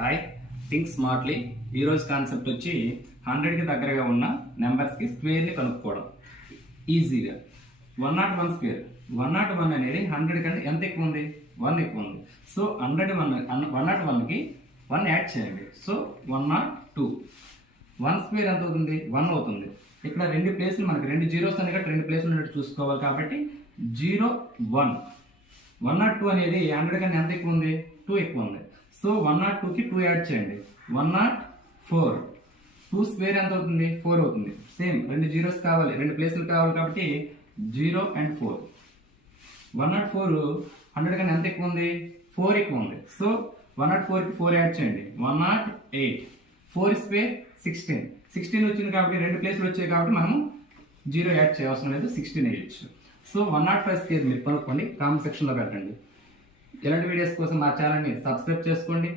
Hi think smartly ఈరోజు concept వచ్చి 100కి దగ్గరగా ఉన్న నెంబర్స్కి స్క్వేర్ని కనుక్కోవడం ఈజీగా. 101 స్క్వేర్ 101 అనేది 100 కంటే ఎంత ఎక్కువ ఉంది? 1 ఎక్కువ ఉంది. సో 101కి 1 యాడ్ చేయండి. సో 102. 1 స్క్వేర్ ఎంత అవుతుంది? 1 అవుతుంది. ఇక్కడ రెండు ప్లేస్లు మనకి రెండు జీరోస్ అనేవి రెండు ప్లేస్లు ఉన్నట్టు చూసుకోవాలి కాబట్టి 0 1. 102 అనేది 100 కన్నా ఎంత ఎక్కువ ఉంది? 2 ఎక్కువ ఉంది. సో 102కి 2 యాడ్ చేయండి. 104. 2 స్క్వేర్ ఎంత అవుతుంది? 4 అవుతుంది. సేమ్ రెండు జీరోస్ కావాలి, రెండు ప్లేసులు కావాలి కాబట్టి 0 and 4. 104 100 కన్నా ఎంత ఎక్కువ ఉంది? 4 ఎక్కువ ఉంది. సో 104కి 4 యాడ్ చేయండి. 108. 4 స్క్వేర్ 16. 16 వచ్చింది కాబట్టి రెండు ప్లేసులు వచ్చాయి కాబట్టి మనం 0 యాడ్ చేయవలసిన లేదు, 16 వేయచ్చు. సో 105 స్క్వేర్ మీరు కనుక్కోండి, కామెంట్ సెక్షన్లో పెట్టండి. ఇలాంటి వీడియోస్ కోసం మా ఛానల్ని సబ్స్క్రైబ్ చేసుకోండి.